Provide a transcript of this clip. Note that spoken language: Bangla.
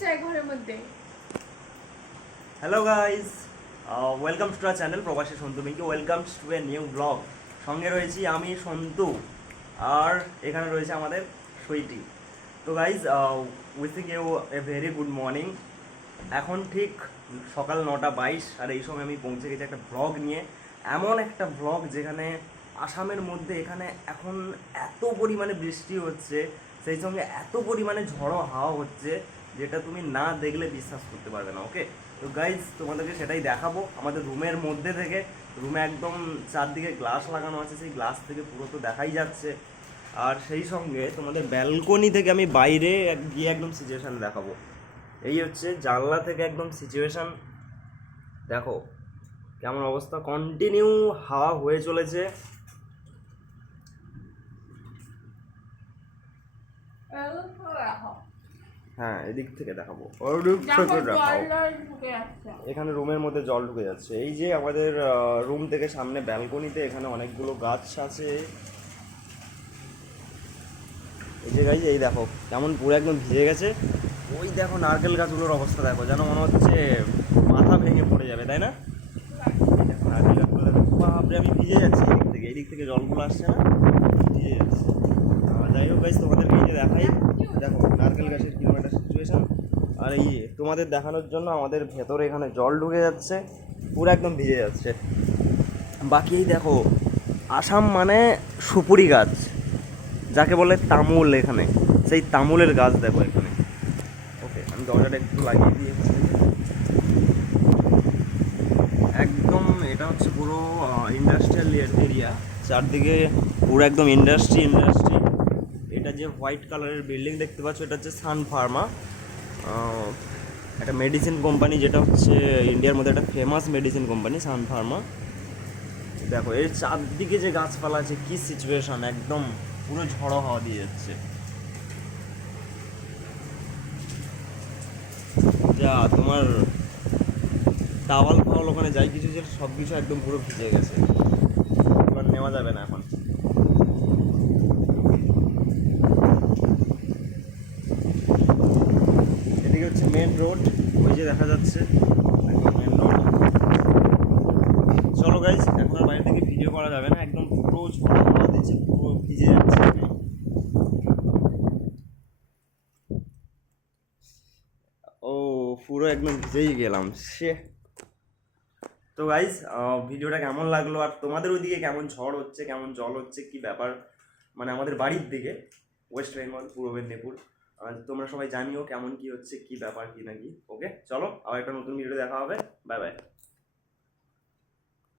চাই ঘরের মধ্যে। Hello guys welcome to our channel Probashi Santu Minky welcome to a new blog সঙ্গে রয়েছি আমি সন্তু, আর এখানে রয়েছে আমাদের সুইটি তো guys উইথিং you a very good morning এখন ঠিক সকাল নটা বাইশ, আর এই সময় আমি পৌঁছে গেছি একটা ব্লগ নিয়ে। এমন একটা ব্লগ যেখানে আসামের মধ্যে এখানে এখন এত পরিমাণে বৃষ্টি হচ্ছে, সেই সঙ্গে এত পরিমাণে ঝড়ো হাওয়া হচ্ছে যেটা তুমি না দেখলে বিশ্বাস করতে পারবে না ওকে তো গাইজ তোমাদেরকে সেটাই দেখাবো। আমাদের রুমের মধ্যে থেকে রুমে একদম চারদিকে গ্লাস লাগানো আছে, সেই গ্লাস থেকে পুরো তো দেখাই যাচ্ছে। আর সেই সঙ্গে তোমাদের ব্যালকনি থেকে আমি বাইরে গিয়ে একদম সিচুয়েশান দেখাবো। এই হচ্ছে জানলা থেকে একদম সিচুয়েশান দেখো, কেমন অবস্থা? কন্টিনিউ হাওয়া হয়ে চলেছে। হ্যাঁ এদিক থেকে দেখাবো। এখানে রুমের মধ্যে জল ঢুকে যাচ্ছে। এই যে আমাদের রুম থেকে সামনে ব্যালকনিতে এখানে অনেকগুলো গাছ আছে। এই যে গাছ এই দেখো কেমন পুরো একদম ভিজে গেছে। ওই দেখো নারকেল গাছগুলোর অবস্থা দেখো যেন মনে হচ্ছে মাথা ভেঙে পড়ে যাবে তাই না? নারকেল গাছগুলো দেখো। বাপরে আমি ভিজে যাচ্ছি এদিক থেকে। এদিক থেকে জলগুলো আসছে না ভিজে যাচ্ছে। যাই হোক গাছ তোমাদেরকে এই যে দেখাই। দেখো নারকেল গাছের একটা সিচুয়েশন আর এই তোমাদের দেখানোর জন্য আমাদের ভেতরে এখানে জল ঢুকে যাচ্ছে, পুরো একদম ভিজে যাচ্ছে। বাকি দেখো, আসাম মানে সুপুরি গাছ, যাকে বলে তামুল এখানে। সেই তামুলের গাছ দেখো এখানে। ওকে আমি দরজাটা একটু লাগিয়ে দিয়ে একদম এটা হচ্ছে পুরো ইন্ডাস্ট্রিয়াল এরিয়া চারদিকে পুরো একদম ইন্ডাস্ট্রি ইন্ডাস্ট্রি যে হোয়াইট কালারের বিল্ডিং দেখতে পাচ্ছ, এটা হচ্ছে সান ফার্মা। একটা মেডিসিন কোম্পানি যেটা হচ্ছে ইন্ডিয়ার মধ্যে একটা famous medicine company Sun Pharma. দেখো, এর চারদিকে যে গাছপালা আছে, কি সিচুয়েশন একদম পুরো ঝড়ো হাওয়া দিয়ে যাচ্ছে। যা, তোমার টাওয়াল ফাওয়াল ওখানে যাই কিছু যে সব কিছু একদম পুরো ভিজে গেছে। এবার নেওয়া যাবে না এখন এদিকে হচ্ছে মেন রোড ওই যে দেখা যাচ্ছে চলো গাইজ এখন আর বাইরে থেকে ভিডিও করা যাবে না, একদম পুরো দিচ্ছে, পুরো ভিজে যাচ্ছে। ও, পুরো একদম ভিজেই গেলাম, সে। তো গাইজ ভিডিওটা কেমন লাগল? আর তোমাদের ওইদিকে কেমন ঝড় হচ্ছে, কেমন জল হচ্ছে, কি ব্যাপার? মানে আমাদের বাড়ির দিকে ওয়েস্ট বেঙ্গল পূর্ব মেদিনীপুর। তোমরা সবাই জানিও কেমন কি হচ্ছে, কি ব্যাপার, কি নাকি ওকে চলো, আবার একটা নতুন ভিডিও দেখা হবে। Bye bye